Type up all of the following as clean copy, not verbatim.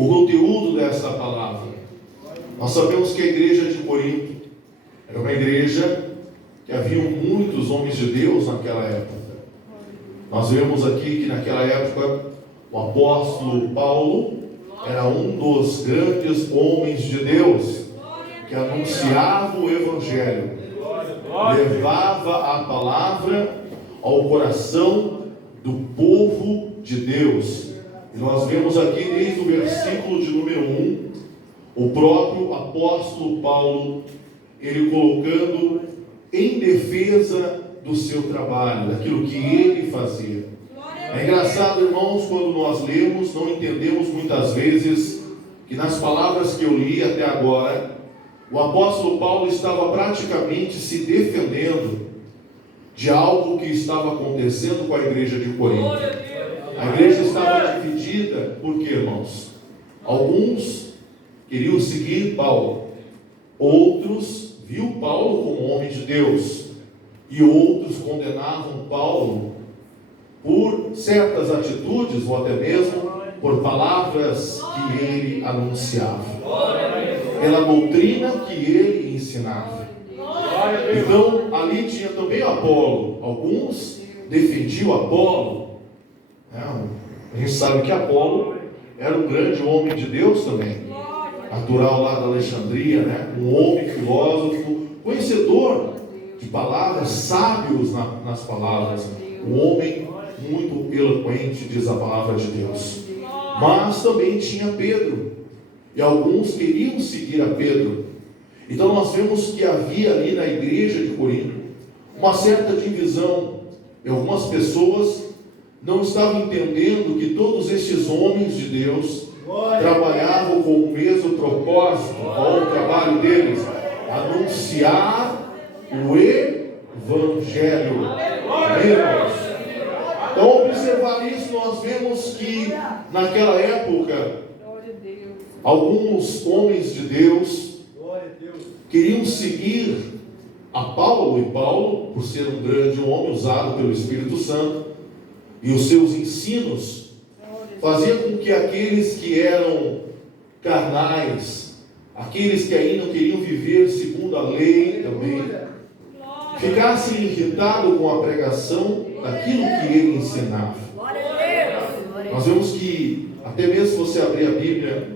o conteúdo dessa palavra. Nós sabemos que a igreja de Corinto era uma igreja que havia muitos homens de Deus naquela época. Nós vemos aqui que naquela época o apóstolo Paulo era um dos grandes homens de Deus que anunciava o evangelho, levava a palavra ao coração do povo de Deus. E nós vemos aqui desde o versículo de número 1, o próprio apóstolo Paulo, ele colocando em defesa do seu trabalho, daquilo que ele fazia. É engraçado, irmãos, quando nós lemos, não entendemos muitas vezes que nas palavras que eu li até agora, o apóstolo Paulo estava praticamente se defendendo de algo que estava acontecendo com a igreja de Corinto. A igreja estava dividida, por quê, irmãos? Alguns queriam seguir Paulo, outros viam Paulo como homem de Deus, e outros condenavam Paulo por certas atitudes, ou até mesmo por palavras que ele anunciava, pela doutrina que ele ensinava. Então, ali tinha também Apolo. Alguns defendiam Apolo. A gente sabe que Apolo era um grande homem de Deus também, natural lá da Alexandria, um homem filósofo, conhecedor de palavras, sábios nas palavras, um homem muito eloquente, diz a palavra de Deus. Mas também tinha Pedro, e alguns queriam seguir a Pedro. Então nós vemos que havia ali na igreja de Corinto uma certa divisão, e algumas pessoas não estavam entendendo que todos estes homens de Deus trabalhavam com o mesmo propósito. Qual o trabalho deles? Anunciar o evangelho. Amém? Então, observar isso, nós vemos que naquela época alguns homens de Deus queriam seguir a Paulo, e Paulo, por ser um grande homem usado pelo Espírito Santo, e os seus ensinos faziam com que aqueles que eram carnais, aqueles que ainda não queriam viver segundo a lei também, ficassem irritados com a pregação daquilo que ele ensinava. Nós vemos que, até mesmo se você abrir a Bíblia,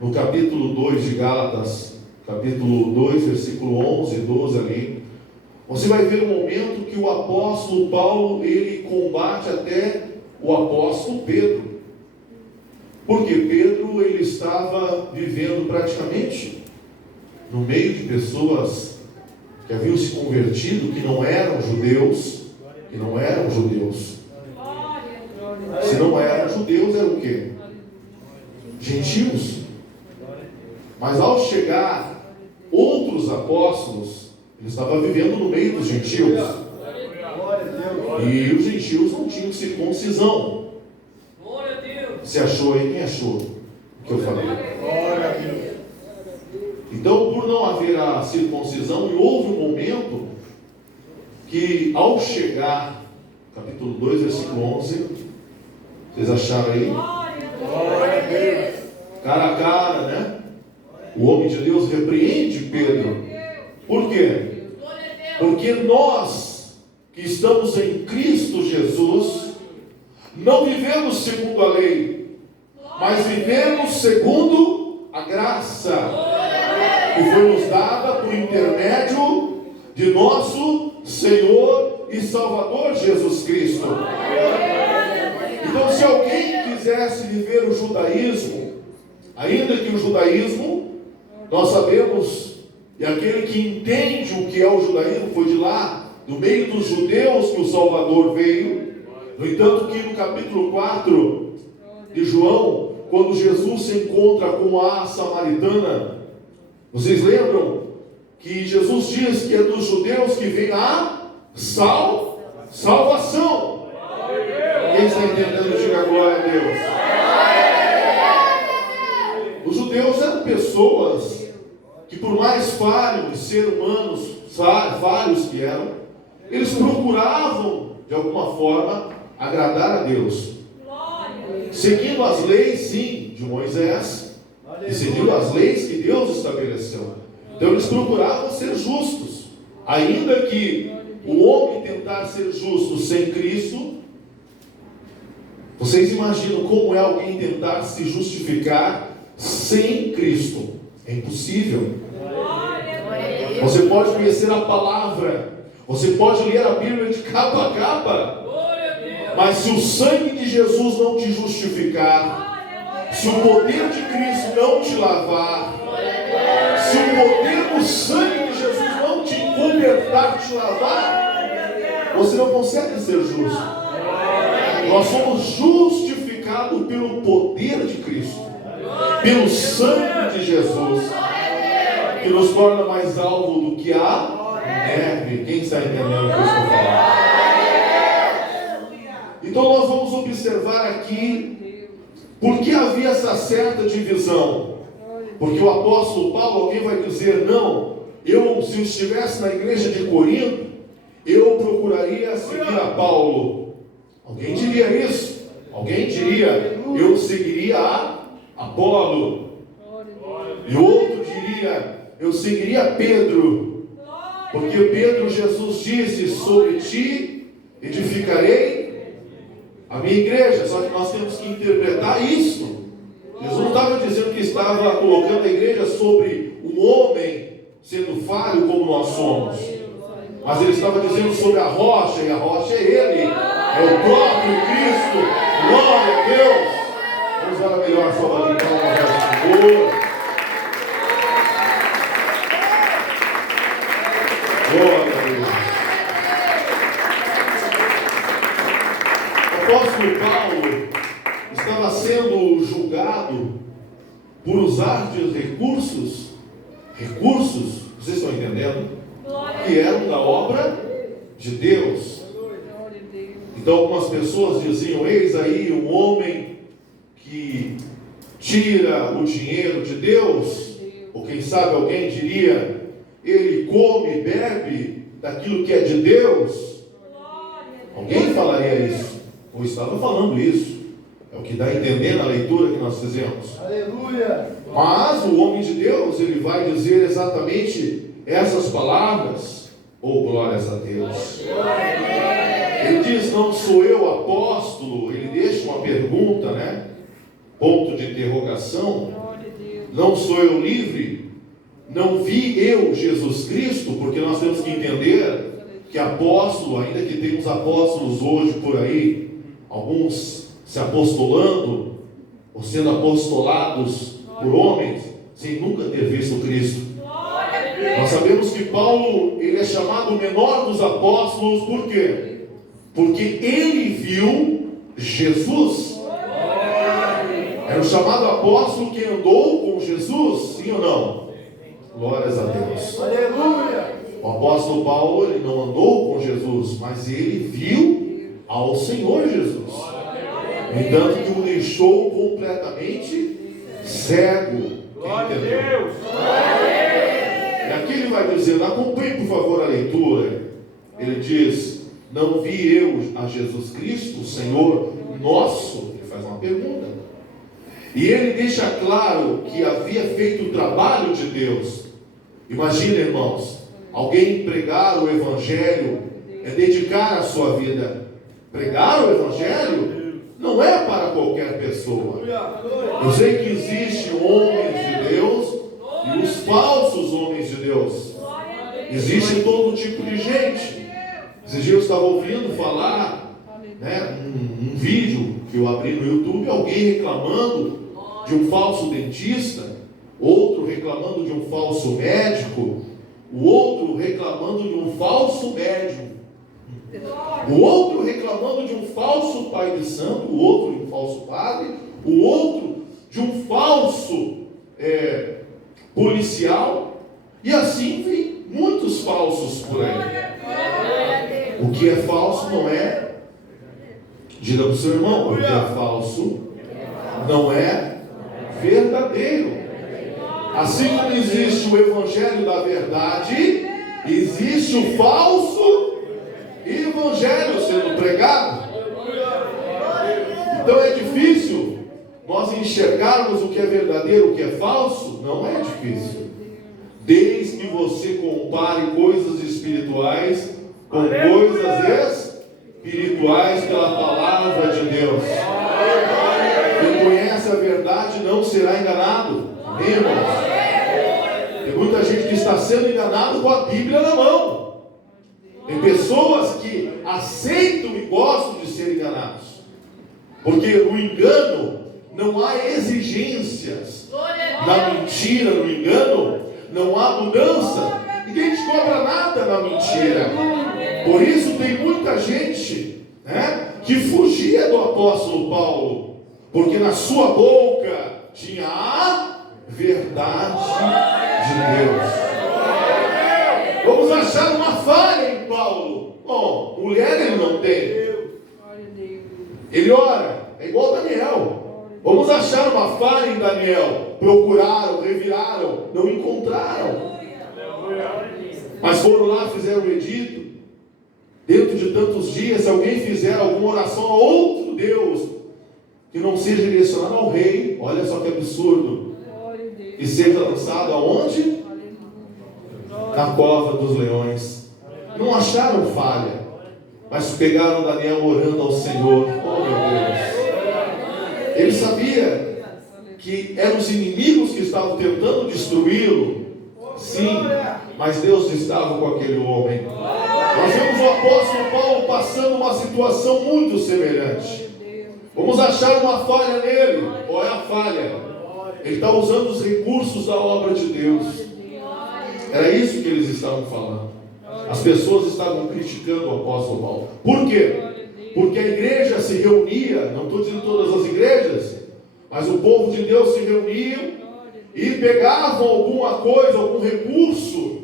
no capítulo 2 de Gálatas, capítulo 2, versículo 11 e 12 ali, você vai ver o momento que o apóstolo Paulo, ele combate até o apóstolo Pedro. Porque Pedro, ele estava vivendo praticamente no meio de pessoas que haviam se convertido, que não eram judeus, Se não eram judeus, eram o quê? Gentios. Mas ao chegar outros apóstolos, ele estava vivendo no meio dos gentios. E os gentios não tinham circuncisão. Você achou aí? Quem achou o que eu falei? Então, por não haver a circuncisão, e houve um momento que, ao chegar, capítulo 2, versículo 11, vocês acharam aí? Cara a cara, O homem de Deus repreende Pedro. Por quê? Porque nós, que estamos em Cristo Jesus, não vivemos segundo a lei, mas vivemos segundo a graça que foi nos dada por intermédio de nosso Senhor e Salvador Jesus Cristo. Então, se alguém quisesse viver o judaísmo, ainda que o judaísmo, nós sabemos, e aquele que entende o que é o judaísmo, foi de lá, do meio dos judeus, que o Salvador veio. No entanto, que no capítulo 4 de João, quando Jesus se encontra com a samaritana, vocês lembram que Jesus diz que é dos judeus que vem a salvação. Quem está entendendo, diga glória a Deus. Os judeus eram pessoas que, por mais falhos, ser humanos falhos que eram, eles procuravam, de alguma forma, agradar a Deus, seguindo as leis, sim, de Moisés e seguiu as leis que Deus estabeleceu. Então eles procuravam ser justos, ainda que o homem tentar ser justo sem Cristo. Vocês imaginam como é alguém tentar se justificar sem Cristo? É impossível. Você pode conhecer a palavra, você pode ler a Bíblia de capa a capa, mas se o sangue de Jesus não te justificar, se o poder de Cristo não te lavar, se o poder do sangue de Jesus não te libertar, te lavar, você não consegue ser justo. Nós somos justificados pelo poder de Cristo, pelo sangue de Jesus, que nos torna mais alvo do que a neve. Quem está entendendo o que eu estou falando? Então nós vamos observar aqui por que havia essa certa divisão. Porque o apóstolo Paulo, alguém vai dizer, não, se eu estivesse na igreja de Corinto, eu procuraria seguir a Paulo. Alguém diria isso. Alguém diria, eu seguiria a Apolo. E outro diria, eu seguiria Pedro. Porque Pedro, Jesus disse, sobre ti edificarei a minha igreja. Só que nós temos que interpretar isso. Jesus não estava dizendo que estava colocando a igreja sobre um homem sendo falho como nós somos. Mas ele estava dizendo sobre a rocha, e a rocha é ele. É o próprio Cristo. Glória a Deus. Vamos dar a melhor salva de palmas ao Senhor. Glória a Deus. O apóstolo Paulo estava sendo julgado por usar de recursos, vocês estão entendendo? Que eram da obra de Deus. Então algumas pessoas diziam, eis aí um homem que tira o dinheiro de Deus, ou quem sabe alguém diria, ele come e bebe daquilo que é de Deus. Alguém falaria isso, ou estava falando isso. É o que dá a entender na leitura que nós fizemos. Aleluia! Mas o homem de Deus, ele vai dizer exatamente essas palavras. Oh, glórias a Deus! Ele diz, não sou eu apóstolo. Ele deixa uma pergunta, né? Ponto de interrogação. Não sou eu livre? Não vi eu Jesus Cristo? Porque nós temos que entender que apóstolo, ainda que temos apóstolos hoje por aí, alguns se apostolando, ou sendo apostolados por homens, sem nunca ter visto Cristo. Nós sabemos que Paulo, ele é chamado o menor dos apóstolos, por quê? Porque ele viu Jesus. Era o chamado apóstolo que andou com Jesus, sim ou não? Glórias a Deus. Aleluia! O apóstolo Paulo, ele não andou com Jesus, mas ele viu ao Senhor Jesus. Entanto que o deixou completamente cego. Entendeu? E aqui ele vai dizer, acompanhe por favor a leitura. Ele diz, não vi eu a Jesus Cristo, o Senhor nosso? Ele faz uma pergunta. E ele deixa claro que havia feito o trabalho de Deus. Imagina, irmãos, alguém pregar o Evangelho é dedicar a sua vida. Pregar o Evangelho não é para qualquer pessoa. Eu sei que existem homens de Deus e os falsos homens de Deus. Existe todo tipo de gente. Esses dias eu estava ouvindo falar, né, um vídeo que eu abri no YouTube, alguém reclamando de um falso dentista, outro reclamando de um falso médico, o outro reclamando de um falso médium. O outro reclamando de um falso pai de santo, o outro de um falso padre, o outro de um falso policial, e assim vem muitos falsos por aí. O que é falso não é, diga para o seu irmão, o que é falso não é verdadeiro. Assim como existe o evangelho da verdade, existe o falso evangelho sendo pregado. Então é difícil nós enxergarmos o que é verdadeiro, o que é falso, não é difícil. Desde que você compare coisas espirituais com coisas espirituais pela palavra de Deus. Quem conhece a verdade não será enganado. Amém, irmãos? Tem muita gente que está sendo enganado com a Bíblia na mão. Tem pessoas que aceitam e gostam de ser enganados. Porque o engano, não há exigências. Na mentira, no engano, não há mudança. Ninguém te cobra nada na mentira. Por isso tem muita gente, né, que fugia do apóstolo Paulo. Porque na sua boca tinha a verdade de Deus. Vamos achar uma falha em Paulo. Bom, mulher ele não tem. Ele ora, é igual Daniel. Vamos achar uma falha em Daniel. Procuraram, reviraram, não encontraram. Mas foram lá, fizeram o edito. Dentro de tantos dias, se alguém fizer alguma oração a outro Deus, que não seja direcionado ao rei, olha só que absurdo, e seja lançado aonde? Na cova dos leões. Não acharam falha, mas pegaram Daniel orando ao Senhor. Oh meu Deus! Ele sabia que eram os inimigos que estavam tentando destruí-lo. Sim, mas Deus estava com aquele homem. Nós vemos o apóstolo Paulo passando uma situação muito semelhante. Vamos achar uma falha nele. Qual é a falha? Ele está usando os recursos da obra de Deus. Era isso que eles estavam falando. As pessoas estavam criticando o apóstolo Paulo. Por quê? Porque a igreja se reunia, não estou dizendo todas as igrejas, mas o povo de Deus se reunia e pegavam alguma coisa, algum recurso,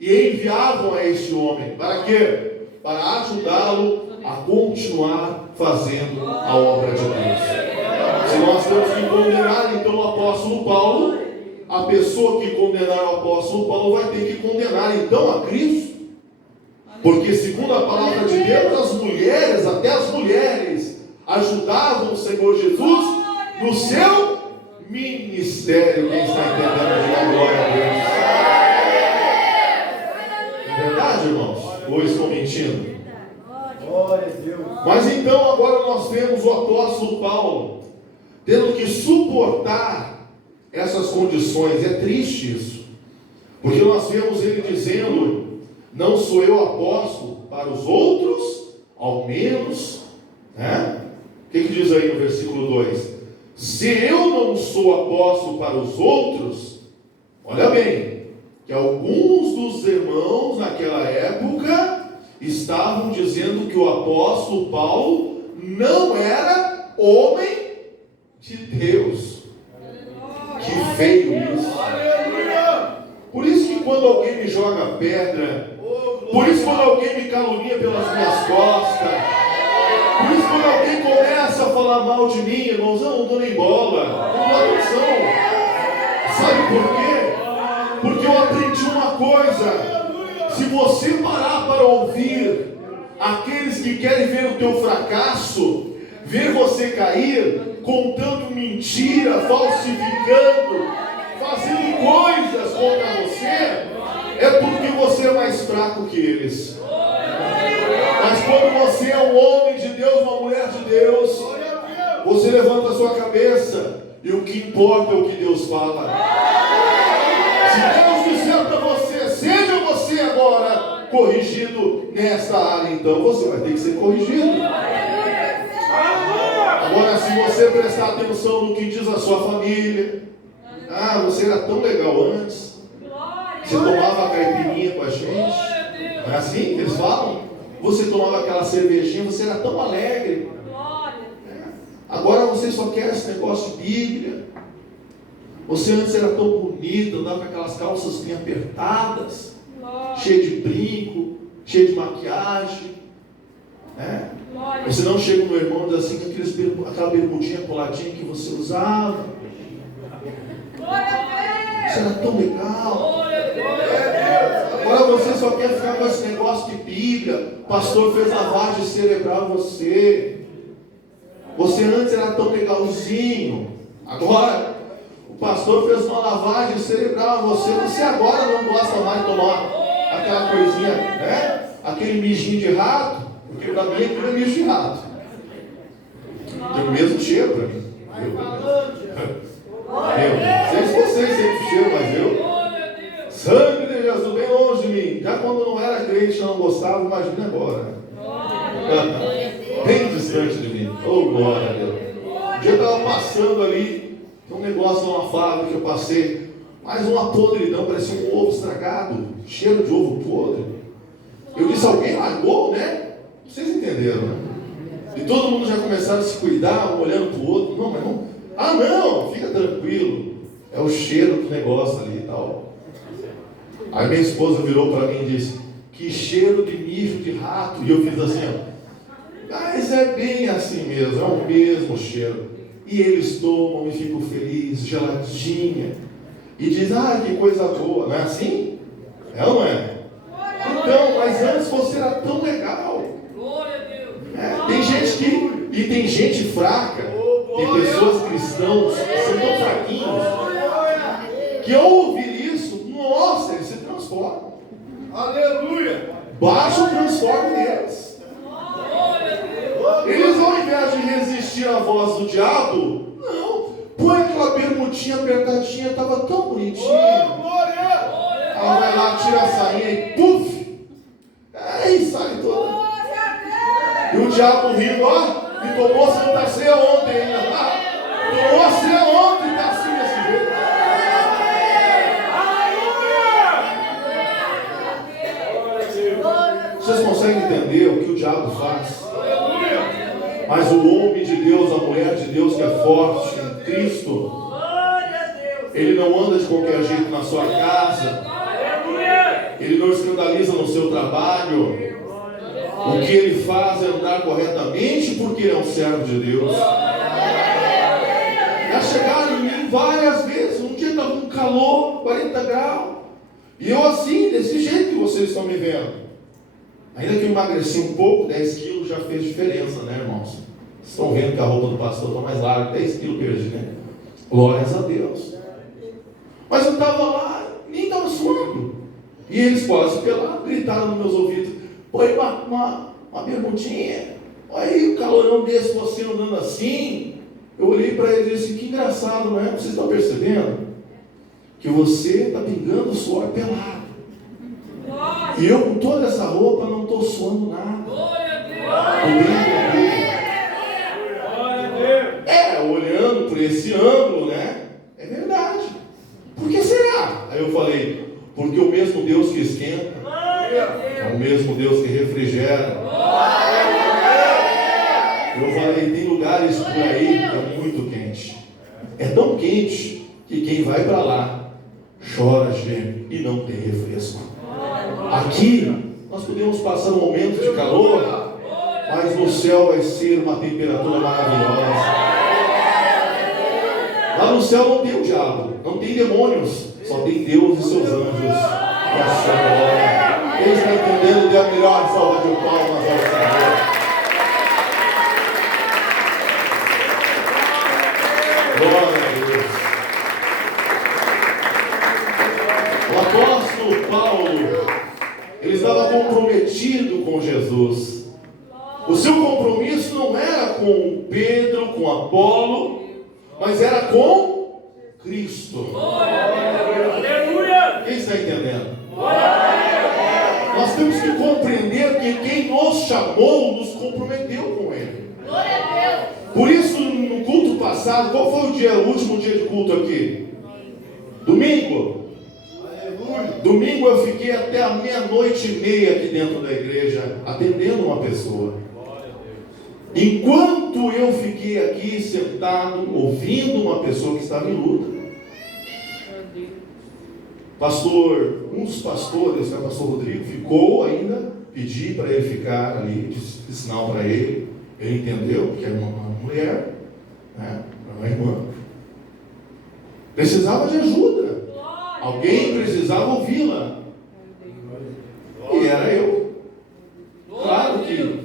e enviavam a este homem. Para quê? Para ajudá-lo a continuar fazendo a obra de Deus. Se nós temos que condenar então o apóstolo Paulo, a pessoa que condenar o apóstolo Paulo vai ter que condenar então a Cristo. Porque segundo a palavra de Deus, as mulheres, até as mulheres, ajudavam o Senhor Jesus no seu ministério. Quem está entendendo, diga glória a Deus. É verdade, irmãos? Ou estou mentindo? Mas então agora nós vemos o apóstolo Paulo tendo que suportar essas condições. É triste isso, porque nós vemos ele dizendo: não sou eu apóstolo para os outros, ao menos, né? O que diz aí no versículo 2? Se eu não sou apóstolo para os outros, olha bem, que alguns dos irmãos naquela época estavam dizendo que o apóstolo Paulo não era homem de Deus. Que feio isso. Por isso que quando alguém me joga pedra, por isso quando alguém me calunia pelas minhas costas, por isso quando alguém começa a falar mal de mim, irmãos, eu não dou nem bola, não dou atenção. Sabe por quê? Porque eu aprendi uma coisa: se você parar para ouvir aqueles que querem ver o teu fracasso, ver você cair, contando mentira, falsificando, fazendo coisas contra você, é porque você é mais fraco que eles. Mas quando você é um homem de Deus, uma mulher de Deus, você levanta a sua cabeça e o que importa é o que Deus fala. Se Deus disser para você, seja você agora corrigido nesta área, então você vai ter que ser corrigido. Agora, se você prestar atenção no que diz a sua família, você era tão legal antes, você tomava a caipirinha com a gente, não é assim que eles falam? Você tomava aquela cervejinha, você era tão alegre. Agora você só quer esse negócio de Bíblia. Você antes era tão bonita, andava com aquelas calças bem apertadas, cheio de brinco, cheio de maquiagem. Você não chega no irmão e diz assim, aquela bermudinha coladinha que você usava. Você era tão legal. Agora você só quer ficar com esse negócio de Bíblia. O pastor fez lavagem cerebral em você. Você antes era tão legalzinho. Agora, o pastor fez uma lavagem cerebral em você. Você agora não gosta mais de tomar aquela coisinha, né? Aquele mijinho de rato. Porque para mim aquilo é mijo de rato. Tem o mesmo cheiro para mim. Não sei se vocês sentem cheiro, mas eu. Sangue de Jesus, bem longe de mim. Já quando não era crente, eu não gostava, imagina agora. Bem distante de mim. Oh, glória a Deus. Um dia eu estava passando ali, tem um negócio numa fábrica que eu passei, mais uma podridão, parecia um ovo estragado, cheiro de ovo podre. Eu disse, alguém largou, né? Vocês entenderam, né? E todo mundo já começaram a se cuidar, um olhando para o outro. Não, mas não. Ah, não, fica tranquilo. É o cheiro do negócio ali e tal. Aí minha esposa virou para mim e disse, que cheiro de mijo de rato. E eu fiz assim, ó. Mas é bem assim mesmo, é o mesmo cheiro. E eles tomam e ficam felizes, geladinha. E dizem, ah, que coisa boa. Não é assim? É ou não é? Então, mas antes você era tão legal. Tem gente que... E tem gente fraca. Tem pessoas cristãos que são tão fraquinhos. Que ao ouvir isso, nossa, eles se transformam. Aleluia! Baixa o transformo deles. Eles, ao invés de resistir à voz do diabo, não, põe aquela bermudinha apertadinha, estava tão bonitinha. Ela vai lá, tira a sainha e puf! Aí sai toda. E o diabo rindo, ó, me tomou Santa Ceia ontem ainda, tá? Tomou a ceia ontem, tá assim desse jeito. Vocês conseguem entender o que o diabo faz? Mas o homem de Deus, a mulher de Deus que é forte em Cristo, ele não anda de qualquer jeito na sua casa, ele não escandaliza no seu trabalho. O que ele faz é andar corretamente porque ele é um servo de Deus. Já chegaram em mim várias vezes. Um dia estava um calor, 40 graus, e eu assim, desse jeito que vocês estão me vendo. Ainda que eu emagreci um pouco, 10 quilos já fez diferença, né, irmãos? Vocês estão vendo que a roupa do pastor está mais larga, 10 quilos perdi, né? Glórias a Deus. Mas eu estava lá, nem estava suando. E eles quase pelados, gritaram nos meus ouvidos, põe uma bermudinha, olha aí o calorão desse, você andando assim. Eu olhei para ele e disse, que engraçado, não é? Vocês estão percebendo? Que você está pingando suor pelado. E eu com toda essa roupa não estou suando nada. Olhando por esse ângulo, né? É verdade. Por que será? Aí eu falei, porque o mesmo Deus que esquenta é o mesmo Deus que refrigera. Eu falei, tem lugares por aí que é muito quente. É tão quente que quem vai para lá chora, geme e não tem refresco. Aqui nós podemos passar um momento de calor, mas no céu vai ser uma temperatura maravilhosa. Lá no céu não tem o diabo, não tem demônios, só tem Deus e seus anjos. Nossa glória. Quem está entendendo, dê a melhor salva de palmas ao Senhor. Glória a Deus. O apóstolo Paulo, ele estava comprometido com Jesus. O seu compromisso não era com Pedro, com Apolo, mas era com Cristo. Quem está entendendo? Nós temos que compreender que quem nos chamou nos comprometeu com Ele. Por isso, no culto passado, qual foi o último dia de culto aqui? Domingo. Domingo eu fiquei até a 00:30 aqui dentro da igreja, atendendo uma pessoa. Enquanto eu fiquei aqui sentado, ouvindo uma pessoa que estava em luta. Um dos pastores, o pastor Rodrigo, ficou ainda, pedi para ele ficar ali, disse sinal para ele. Ele entendeu que era uma mulher, né, uma irmã. Precisava de ajuda. Alguém precisava ouvi-la. E era eu. Claro que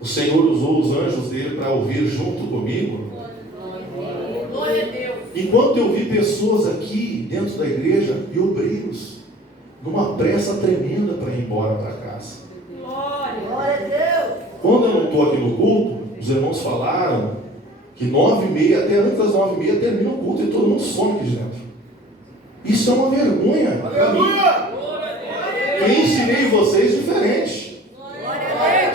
o Senhor usou os anjos dele para ouvir junto comigo. Enquanto eu vi pessoas aqui dentro da igreja e obreiros numa pressa tremenda para ir embora para casa. Glória a Deus. Quando eu não estou aqui no culto, os irmãos falaram que 9h30, até antes das 9h30 termina o culto e todo mundo some aqui de dentro. Isso é uma vergonha para mim. Eu ensinei vocês diferente.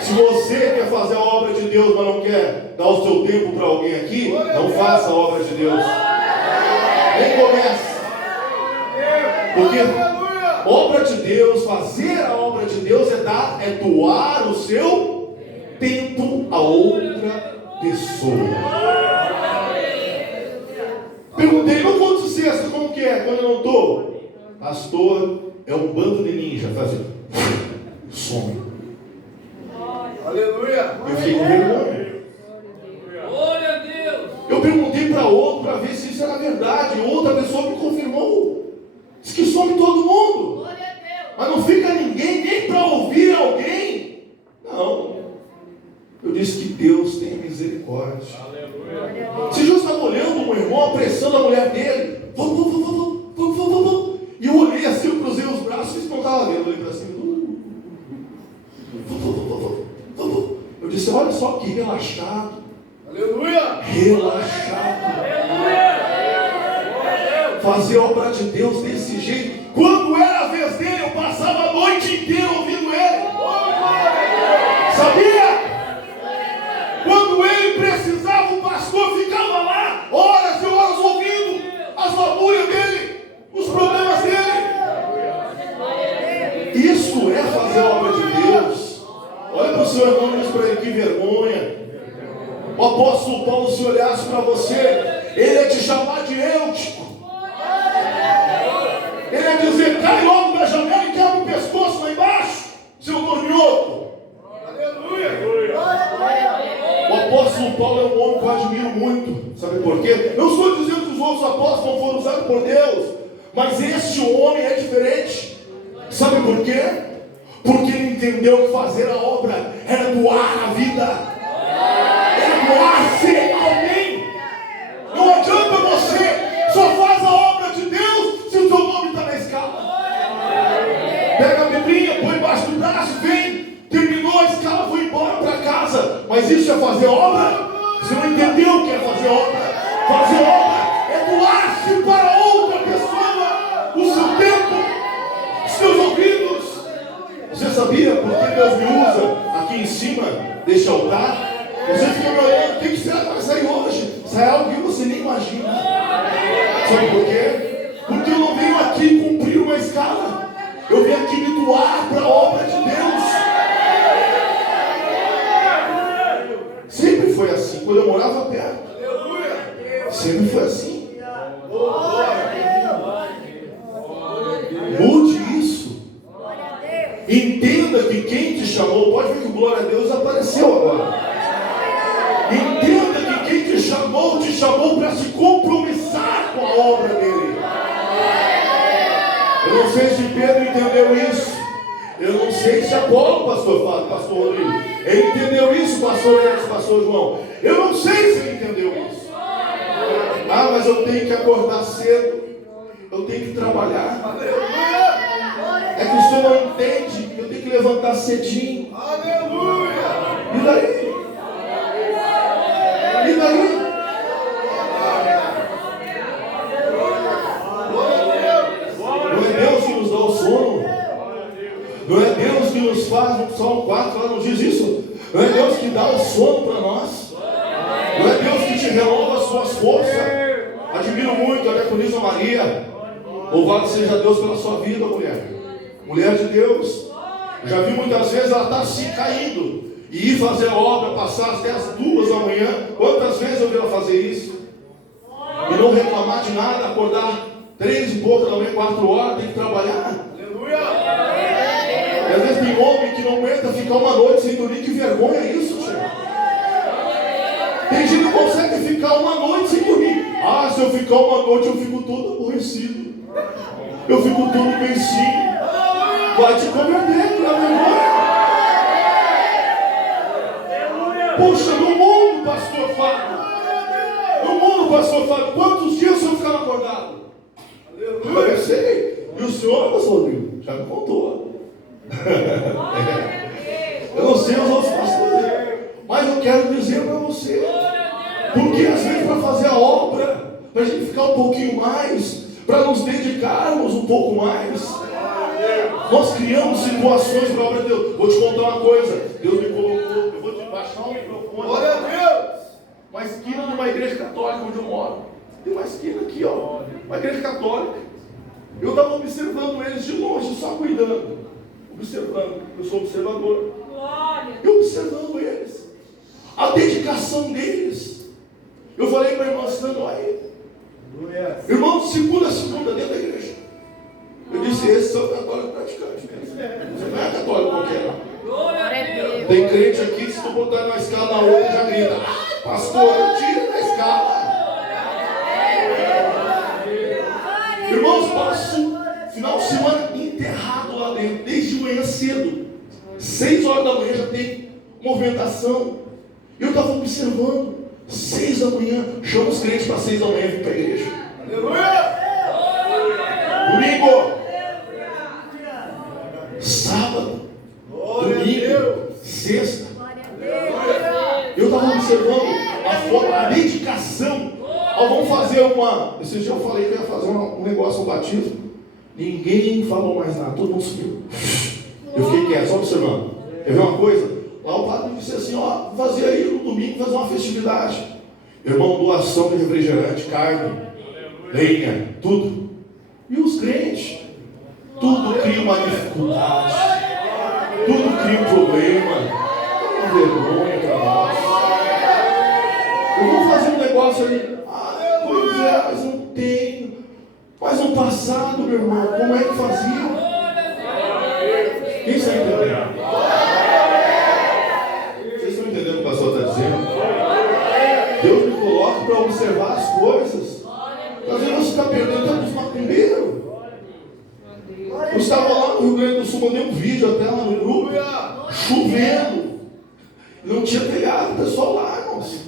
Se você quer fazer a obra de Deus, mas não quer dar o seu tempo para alguém aqui, não faça a obra de Deus. Nem comece. Porque obra de Deus, fazer a obra de Deus é doar o seu tempo a outra pessoa. Perguntei, no culto de sexta, como que é quando eu não estou? Pastor, é um bando de ninja, faz assim, some. Aleluia. Eu fiquei com vergonha. Glória a Deus. Eu perguntei para outro para ver se isso era verdade. Outra pessoa me confirmou. Diz que some todo mundo. Mas não fica ninguém nem para ouvir alguém. Não. Eu disse que Deus tem misericórdia. Se Jesus estava olhando um irmão apressando a mulher dele. E eu olhei assim, eu cruzei os braços e não estava vendo. Eu olhei para cima. Eu disse, olha só que relaxado. Aleluia. Relaxado. Fazer obra de Deus desse jeito. Quando era a vez dele, eu passava a noite inteira ouvindo ele. Sabia? Quando ele precisava, o pastor ficava lá, horas e horas ouvindo as lamúrias dele, os problemas dele. Isso é fazer a obra de Deus. Olha para o seu irmão e diz para ele, que vergonha. O apóstolo Paulo, se olhasse para você, ele ia te chamar de Eutico. Ele ia dizer, cai logo da janela e quebra o pescoço lá embaixo, seu dorminhoco. O apóstolo Paulo é um homem que eu admiro muito. Sabe por quê? Eu estou dizendo que os outros apóstolos não foram usados por Deus, mas este homem é diferente. Sabe por quê? Porque ele entendeu que fazer a obra era doar a vida, era doar-se a alguém. Não adianta você só faz a obra de Deus se o seu nome está na escala. Pega a Biblinha, põe embaixo do braço, vem, terminou a escala, foi embora para casa. Mas isso é fazer obra? Você não entendeu o que é fazer obra? Fazer obra é doar-se para outra pessoa o seu tempo, os seus ouvidos. Você sabia por que Deus me usa aqui em cima deste altar? Você fica me olhando, o que será que vai sair hoje? Sai algo que você nem imagina. Sabe por quê? Porque eu não venho aqui cumprir uma escala. Eu venho aqui me doar para a obra de Deus. Sempre foi assim. Quando eu morava perto, sempre foi assim. Mude isso. Entenda que quem te chamou, pode ver que o glória a Deus apareceu agora. Entenda que quem te chamou para se compromissar com a obra dele. Eu não sei se Pedro entendeu isso. Eu não sei se Apolo, pastor Rodrigo, ele entendeu isso, pastor Edson, pastor João. Eu não sei se ele entendeu isso. Ah, mas eu tenho que acordar cedo. Eu tenho que trabalhar. É que o senhor não entende. Eu tenho que levantar cedinho. Aleluia. E daí? E daí? Não é Deus que nos dá o sono. Não é Deus que nos faz, no Salmo 4, ela não diz isso. Não é Deus que dá o sono para nós. Não é Deus que te renova as suas forças. Admiro muito a diaconisa Maria. Louvado seja Deus pela sua vida, mulher. Mulher de Deus. Já vi muitas vezes ela estar assim caindo e ir fazer a obra, passar até as 2 da manhã. Quantas vezes eu vi ela fazer isso? E não reclamar de nada, acordar 3 e pouco da manhã, 4 horas, tem que trabalhar. Aleluia. E às vezes tem homem que não aguenta ficar uma noite sem dormir. Que vergonha é isso, tio? Tem gente que não consegue ficar uma noite sem dormir. Ah, se eu ficar uma noite eu fico todo aborrecido. Eu fico todo pensinho. Vai te converter, não é vergonha? Puxa, no mundo, pastor Fábio. No mundo, pastor Fábio, quantos dias eu ficar acordado? Eu sei. E o senhor, pastor Rodrigo? Já me contou. Eu não sei os outros pastores, mas eu quero dizer para você. Porque às vezes para fazer a obra, para a gente ficar um pouquinho mais, para nos dedicarmos um pouco mais, nós criamos situações para a obra de Deus. Vou te contar uma coisa. Deus me colocou, eu vou te baixar o microfone. Glória a Deus! Uma esquina de uma igreja católica onde eu moro. Tem uma esquina aqui, ó. Uma igreja católica. Eu estava observando eles de longe, só cuidando. Observando. Eu sou observador. Eu observando eles. A dedicação deles. Eu falei para a irmã Sandra aí. Irmão, segunda a segunda dentro da igreja. Eu disse, esses são católicos praticantes mesmo. Você não é católico qualquer não. Tem crente aqui, se tu botar na escala na outra, já grita. Ah, pastor, tira da escala. Irmãos, passo final de semana enterrado lá dentro, desde manhã cedo. 6 horas da manhã já tem movimentação. Eu estava observando. 6 da manhã, chama os crentes para 6 da manhã vir para a igreja. Aleluia! Domingo, sábado, domingo, sexta. Eu estava observando a dedicação. Vamos fazer uma. Esse dia eu falei que ia fazer um negócio, um batismo. Ninguém falou mais nada, todo mundo subiu. Eu fiquei quieto, só observando. Quer ver uma coisa? Lá o padre disse assim: ó, fazer aí no domingo, fazer uma festividade. Irmão, doação de refrigerante, carne, lenha, tudo. E os crentes, tudo cria uma dificuldade, tudo cria um problema, é uma vergonha para nós. Eu vou fazer um negócio ali, pois é, mas não tenho. Mas no passado, meu irmão, como é que fazia? Quem está entendendo? Vocês estão entendendo o que o pastor está dizendo? Deus me coloca para observar as coisas. Às vezes você está perdendo tempo dos macumbeiros. Eu estava lá no Rio Grande do Sul, mandei um vídeo até lá no grupo, chovendo. Não tinha telhado, o pessoal lá, irmãos.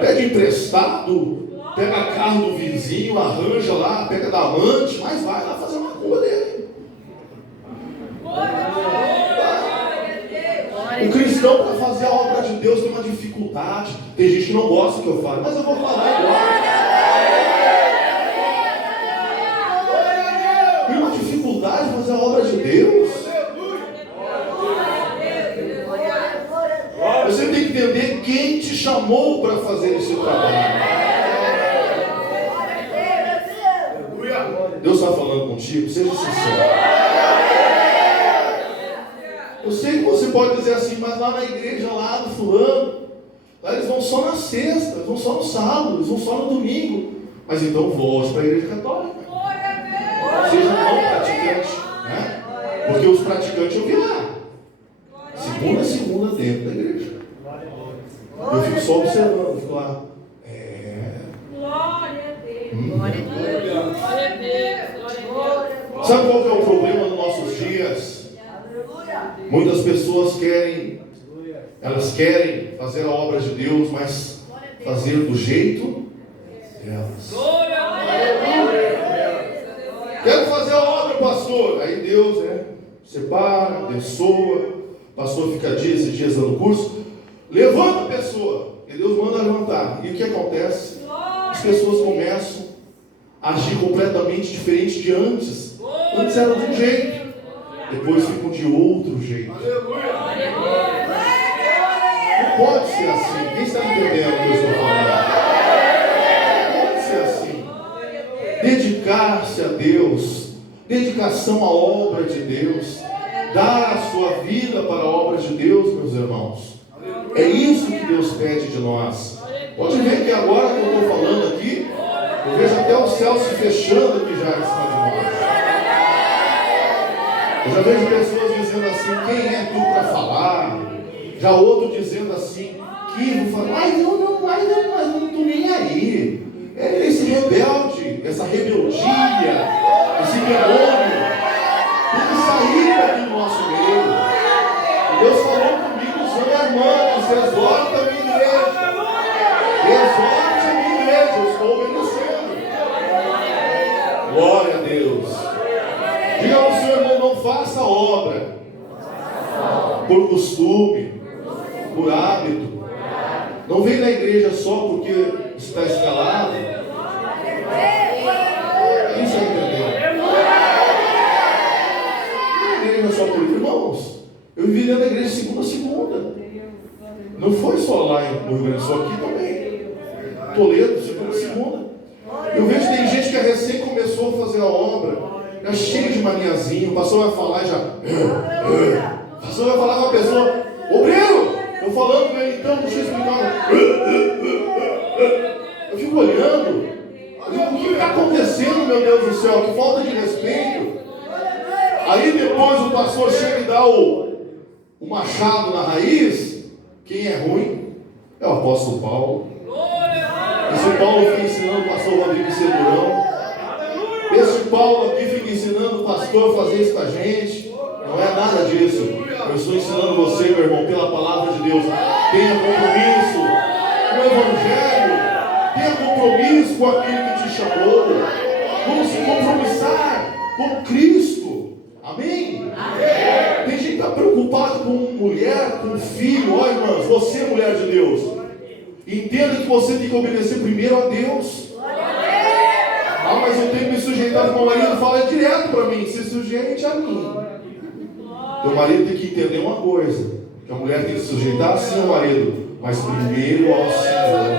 Pede emprestado, pega carro do vizinho, arranja lá, pega da amante, mas vai lá fazer uma macumba dele. O cristão, para fazer a obra de Deus, tem uma dificuldade. Tem gente que não gosta que eu fale, mas eu vou falar igual. Tem uma dificuldade de fazer a obra de Deus. Você tem que entender quem te chamou para fazer esse trabalho. Deus está falando contigo, seja sincero. Eu sei que você pode dizer assim, mas lá na igreja, lá do fulano, lá eles vão só na sexta, eles vão só no sábado, eles vão só no domingo. Mas então volte para a igreja católica. Seja não praticante, né? Porque os praticantes eu vi lá. Segunda a segunda dentro da igreja. Eu fico só observando, eu fico lá. Glória a Deus. Glória a Deus. Sabe qual que é o problema nos nossos dias? Muitas pessoas querem fazer a obra de Deus, mas fazer do jeito delas. Quero fazer a obra, pastor. Aí Deus, separa, abençoa. O pastor fica dias e dias dando curso. Levanta a pessoa. E Deus manda levantar. E o que acontece? As pessoas começam a agir completamente diferente de antes. Antes era de um jeito, depois ficam de outro jeito. Não pode ser assim. Quem está entendendo o que eu estou falando? Não pode ser assim. Dedicar-se a Deus, dedicação à obra de Deus, dar a sua vida para a obra de Deus, meus irmãos. É isso que Deus pede de nós. Pode ver que agora que eu estou falando aqui, eu vejo até o céu se fechando aqui já em cima de nós. Eu já vejo pessoas dizendo assim, quem é tu para falar? Já outro dizendo assim, que vou falar, mas não estou nem aí. É esse rebelde, essa rebeldia, esse demônio, tem que sair daqui do nosso meio. Deus falou comigo usando a irmã, exorta a minha igreja. Exorte a minha igreja, eu estou faça a obra por costume, por hábito. Não vem na igreja só porque está escalado. Isso é entender. Não é igreja só por irmãos. Eu vivi dentro da igreja segunda a segunda. Não foi só lá no Rio Grande do Sul, aqui também. Toledo, segunda a segunda. Eu vejo que tem gente que recém começou a fazer a obra, já cheio de maniazinho, o pastor vai falar e já. O pastor vai falar com a pessoa, obreiro! Eu falando com ele, então, deixa eu explicar. Eu fico olhando, eu digo, o que está acontecendo, meu Deus do céu? Que falta de respeito. Aí depois o pastor chega e dá o machado na raiz. Quem é ruim é o apóstolo Paulo. Esse Paulo fica ensinando o pastor Rodrigo Segurão. Esse Paulo aqui fica ensinando o pastor a fazer isso com a gente. Não é nada disso. Eu estou ensinando você, meu irmão, pela palavra de Deus. Tenha compromisso com o Evangelho. Tenha compromisso com aquele que te chamou. Vamos se compromissar com Cristo. Amém? Amém. Tem gente que está preocupado com mulher, com filho. Olha, irmãs, você é mulher de Deus. Entenda que você tem que obedecer primeiro a Deus. Ah, mas eu tenho que me sujeitar com o meu marido. Fala direto para mim, se sujeite a mim. Teu marido tem que entender uma coisa, que a mulher tem que se sujeitar sim ao marido, mas primeiro ao Senhor.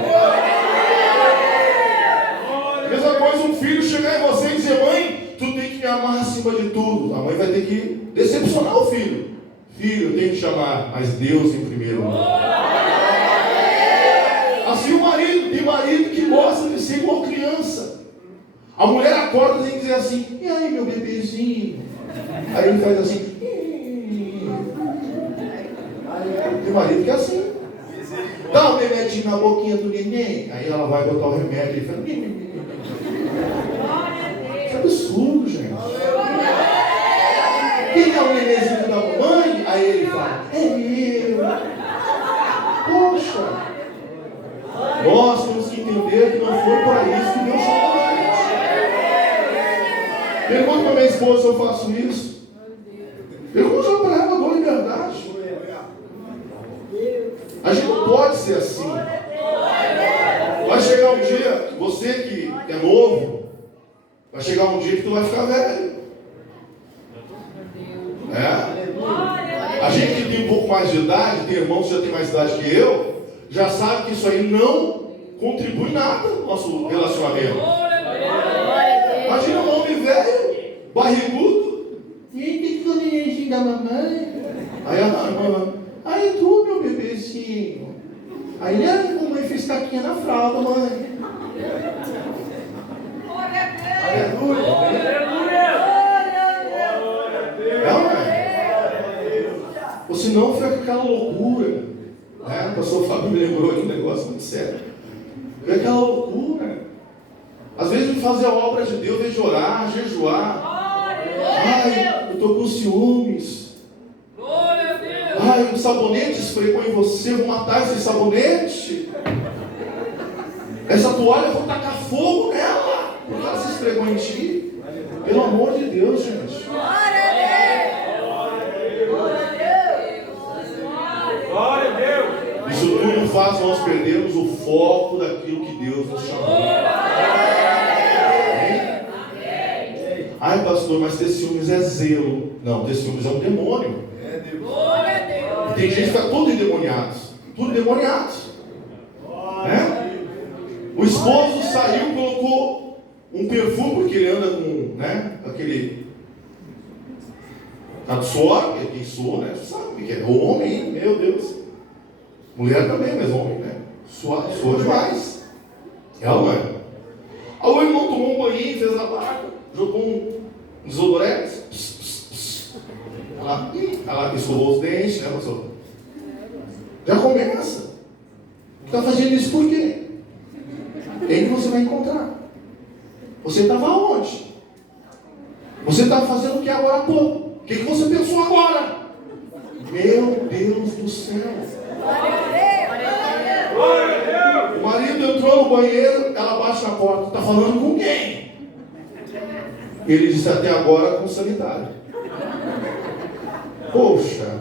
Mesma coisa, um filho chegar em você e dizer, mãe, tu tem que me amar acima de tudo. A mãe vai ter que decepcionar o filho. Filho, eu tenho que chamar, mas Deus em primeiro lugar. Assim o marido, tem marido que gosta de ser igual criança. A mulher acorda e tem que dizer assim, e aí meu bebezinho? Aí ele faz assim. Tem marido que é assim. Dá um remedinho na boquinha do neném. Aí ela vai botar o remédio e fala. Isso é absurdo, gente. Quem é o nenenzinho da mamãe? Aí ele fala, é eu. Poxa. Nós temos que entender que não foi para isso que Deus chamou a gente. Pergunta para minha esposa se eu faço isso. Pergunta para ela, dou liberdade. A gente não pode ser assim. Vai chegar um dia, você que é novo, vai chegar um dia que tu vai ficar velho. A gente que tem um pouco mais de idade, tem irmãos que já tem mais idade que eu, já sabe que isso aí não contribui nada no nosso relacionamento. Imagina um homem velho, barrigudo, e aí tem que o nenenzinho da mamãe. Aí a mamãe, aí tu, meu bebezinho. Aí a mamãe fez caquinha na fralda, mãe. Aleluia. Não é? Ou senão fica aquela loucura. Né? O pastor Fábio me lembrou de um negócio muito sério. Fica aquela loucura. Às vezes de fazer a obra de Deus, de orar, jejuar. Ai, eu estou com ciúmes. Ai, um sabonete esfregou em você, vou matar esse sabonete. Essa toalha, eu vou tacar fogo nela, porque ela se esfregou em ti. Pelo amor de Deus, gente. Glória a Deus. Isso tudo faz nós perdermos o foco daquilo que Deus nos chamou. Ai, pastor, mas ter ciúmes é zelo. Não, ter ciúmes é um demônio. E tem gente que está tudo endemoniados. Tudo endemoniados. Né? O esposo saiu, colocou um perfume, porque ele anda com, né, aquele suor, que é quem soa, né? Sabe que é o homem, meu Deus. Mulher também, mas homem, né? Soa demais. Ela não é. Aí o irmão tomou um banhinho, fez a barba, jogou um desodorante. Ela escovou os dentes, né, pastor? Já começa. Está fazendo isso por quê? Quem que você vai encontrar? Você estava onde? Você estava fazendo o que agora há pouco? O que você pensou agora? Meu Deus do céu! O marido entrou no banheiro, ela bate na porta. Está falando com quem? Ele disse até agora com o sanitário. Poxa,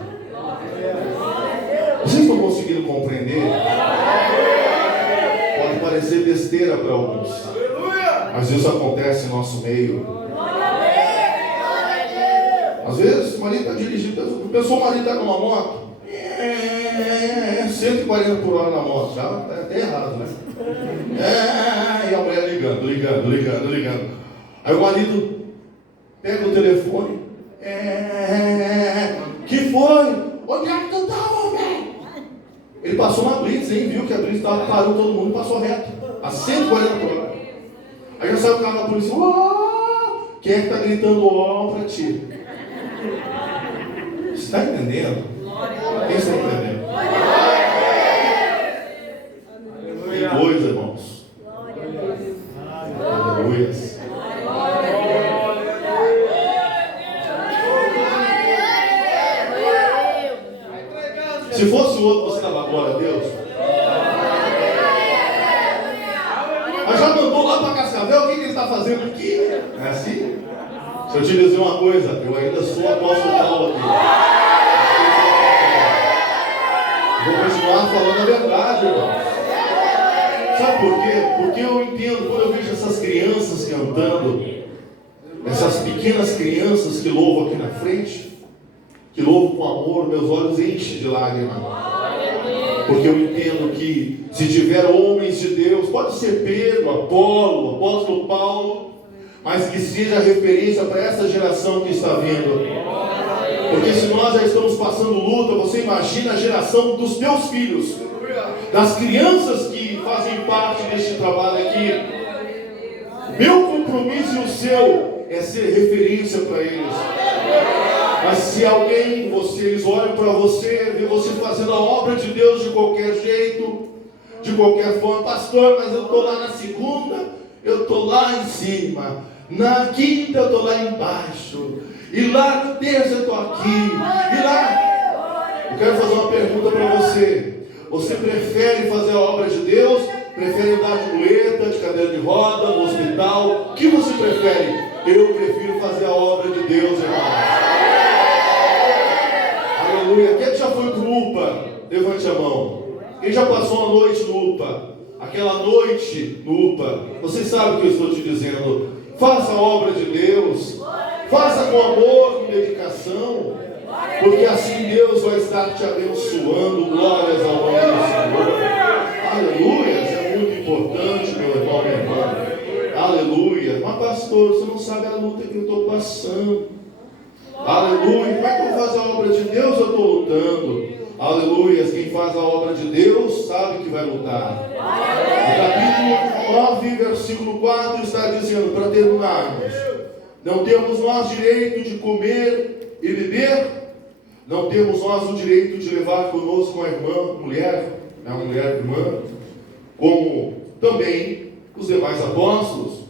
vocês estão conseguindo compreender? Pode parecer besteira para alguns, mas isso acontece em nosso meio. Às vezes o marido está dirigindo, pensou o marido está com uma moto, 140 por hora na moto, já está até errado, né? E a mulher ligando. Aí o marido pega o telefone, que foi? Onde é que tu tá, homem? Ele passou uma blitz, hein? Viu que a blitz parou todo mundo, passou reto, a 140 por hora. Aí já sai o carro da polícia, quem é que está gritando ó para ti? Você está entendendo? Quem está entendendo? Tem dois, irmãos. Aleluia. Se fosse o outro, você dava glória a Deus? Mas já mandou lá para Cascavel, o que ele está fazendo aqui? É assim? Se eu te dizer uma coisa, eu ainda sou apóstolo Paulo aqui. Vou continuar falando a verdade, irmão. Sabe por quê? Porque eu entendo, quando eu vejo essas crianças cantando, essas pequenas crianças que louvam aqui na frente, que louvam com amor, meus olhos enchem de lágrimas. Porque eu entendo que se tiver homens de Deus, pode ser Pedro, Apolo, apóstolo Paulo, mas que seja referência para essa geração que está vindo. Porque se nós já estamos passando luta, você imagina a geração dos teus filhos, das crianças que fazem parte deste trabalho aqui. Meu compromisso e o seu é ser referência para eles. Mas se alguém, eles olham para você, vê você fazendo a obra de Deus de qualquer jeito, de qualquer forma, pastor, mas eu estou lá na segunda, eu estou lá em cima, na quinta eu estou lá embaixo, e lá no terço eu estou aqui, e lá. Eu quero fazer uma pergunta para você. Você prefere fazer a obra de Deus? Prefere andar de muleta, de cadeira de roda, no hospital? O que você prefere? Eu prefiro fazer a obra de Deus, irmão. Aleluia. Quem já foi para o UPA? Levante a mão. Quem já passou a noite no UPA? Aquela noite no UPA. Você sabe o que eu estou te dizendo. Faça a obra de Deus. Faça com amor, com dedicação. Porque assim Deus vai estar te abençoando. Glórias ao nome do Senhor. Aleluia. Isso é muito importante, meu irmão, minha irmã. Aleluia. Mas pastor, você não sabe a luta que eu estou passando. Aleluia. Como é que eu vou fazer a obra de Deus? Eu estou lutando. Aleluia. Quem faz a obra de Deus sabe que vai lutar. No capítulo 9, versículo 4 está dizendo, para terminarmos: não temos nós direito de comer e beber? Não temos nós o direito de levar conosco uma irmã, mulher irmã, como também os demais apóstolos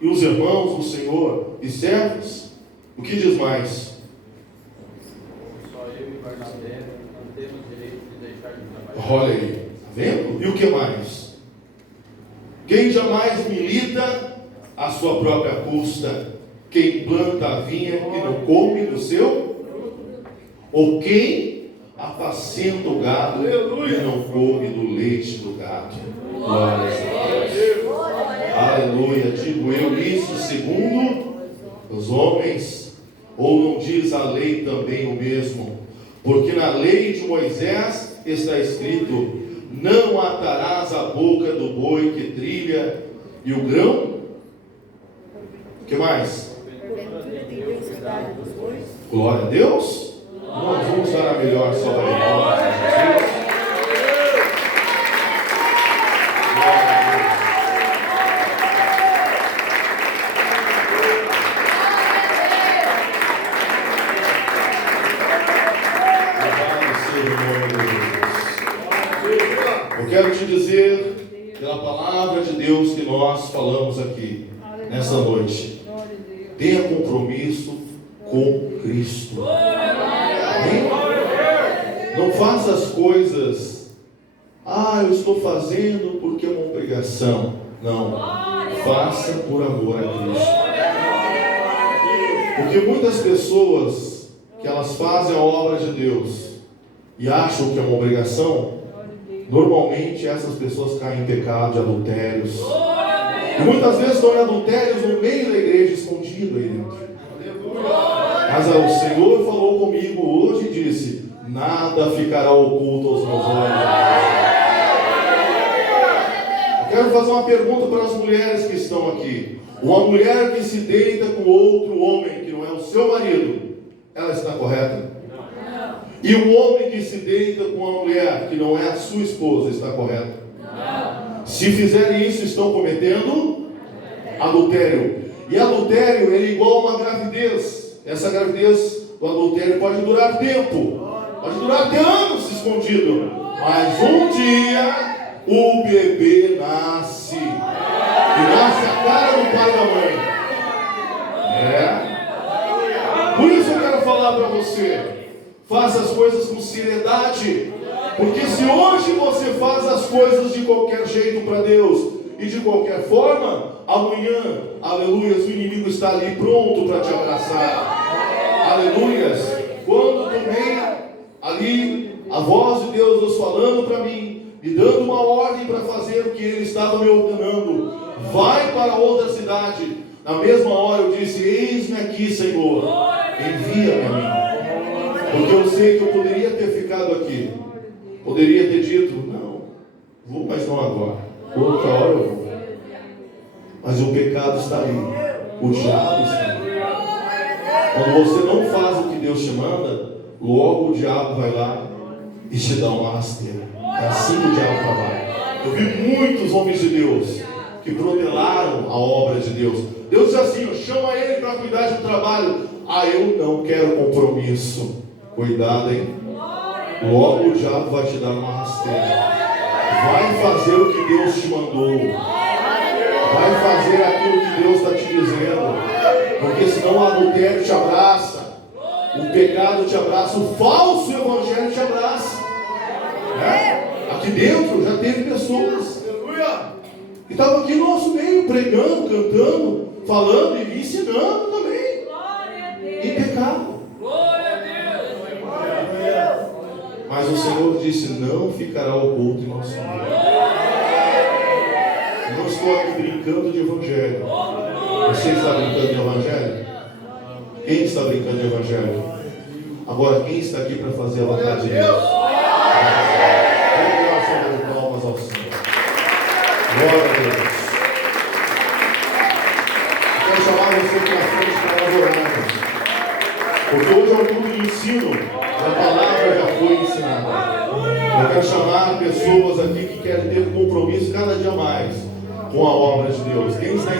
e os irmãos do Senhor e servos? O que diz mais? Só eu e Barnabé não temos direito de deixar de trabalhar. Olha aí, está vendo? E o que mais? Quem jamais milita à sua própria custa? Quem planta a vinha e não come do seu? Ou quem apacenta o gado e não come do leite do gado? Glória a Deus. Aleluia. Digo eu isso segundo os homens? Ou não diz a lei também o mesmo? Porque na lei de Moisés está escrito: não atarás a boca do boi que trilha e o grão. O que mais? Glória a Deus. Nós vamos dar a melhor salvação de Jesus. Eu quero te dizer, pela palavra de Deus que nós falamos aqui nessa noite, tenha compromisso com Cristo. Amém? Não faça as coisas, eu estou fazendo porque é uma obrigação. Não, faça por amor a Cristo. Porque muitas pessoas que elas fazem a obra de Deus e acham que é uma obrigação, normalmente essas pessoas caem em pecado de adultérios. E muitas vezes estão em adultérios no meio da igreja, escondido aí dentro. Mas o Senhor falou comigo hoje e disse: nada ficará oculto aos meus olhos. Eu quero fazer uma pergunta para as mulheres que estão aqui. Uma mulher que se deita com outro homem que não é o seu marido, ela está correta? Não. E um homem que se deita com uma mulher que não é a sua esposa, está correto? Não. Se fizerem isso, estão cometendo adultério. E adultério é igual a uma gravidez. Essa gravidez do adultério pode durar tempo, pode durar até anos escondido, mas um dia o bebê nasce, e nasce a cara do pai e da mãe. Por isso eu quero falar para você: faça as coisas com seriedade, porque se hoje você faz as coisas de qualquer jeito para Deus e de qualquer forma, amanhã, aleluias, o inimigo está ali pronto para te abraçar. Aleluias. Quando tomei ali a voz de Deus nos falando para mim, me dando uma ordem para fazer o que Ele estava me ordenando: vai para outra cidade. Na mesma hora eu disse: eis-me aqui, Senhor, envia-me a mim. Porque eu sei que eu poderia ter ficado aqui, poderia ter dito: não, vou, mas não agora, outra hora eu vou. Mas o pecado está ali, o diabo está ali. Quando você não faz o que Deus te manda, logo o diabo vai lá e te dá uma rasteira. É assim que o diabo trabalha. Eu vi muitos homens de Deus que protelaram a obra de Deus. Deus diz assim: ó, chama ele para cuidar do trabalho. Ah, eu não quero compromisso. Cuidado, hein? Logo o diabo vai te dar uma rasteira. Vai fazer o que Deus te mandou. Vai fazer aquilo que Deus está te dizendo. Porque senão o adultério te abraça, o pecado te abraça, o falso evangelho te abraça. Aqui dentro já teve pessoas que estavam aqui no nosso meio, pregando, cantando, falando e ensinando também, em pecado. Mas o Senhor disse: não ficará oculto em nosso meio. Eu não estou aqui brincando de evangelho. Você está brincando de evangelho? Quem está brincando de evangelho? Agora, quem está aqui para fazer a vontade de Deus? Vamos dar salva de palmas ao Senhor. Glória a Deus. Eu quero chamar você para frente para nós orarmos. Porque hoje é um culto de ensino. A palavra já foi ensinada. Eu quero chamar pessoas aqui que querem ter um compromisso cada dia mais com a obra de Deus. Quem está